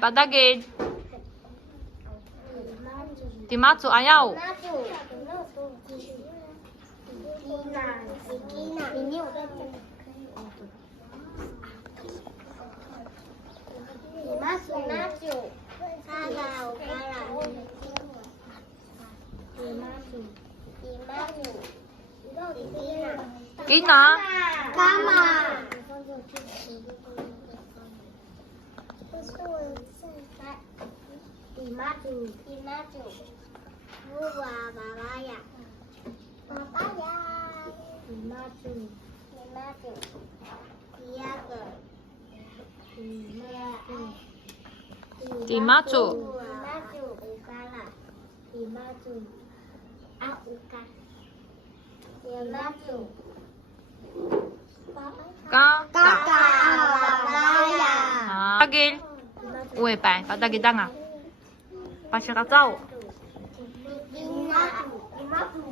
바닥에 디마초 아야오. Kina. Imaju. Buah babaya. Papaya. Imaju. Tiaga. Timacu. Ukala. Imaju. Uka. Imaju. Kaka. Babaya. 바닥에 우에발 바닥에 당아. 바시가 짜오. Imaju.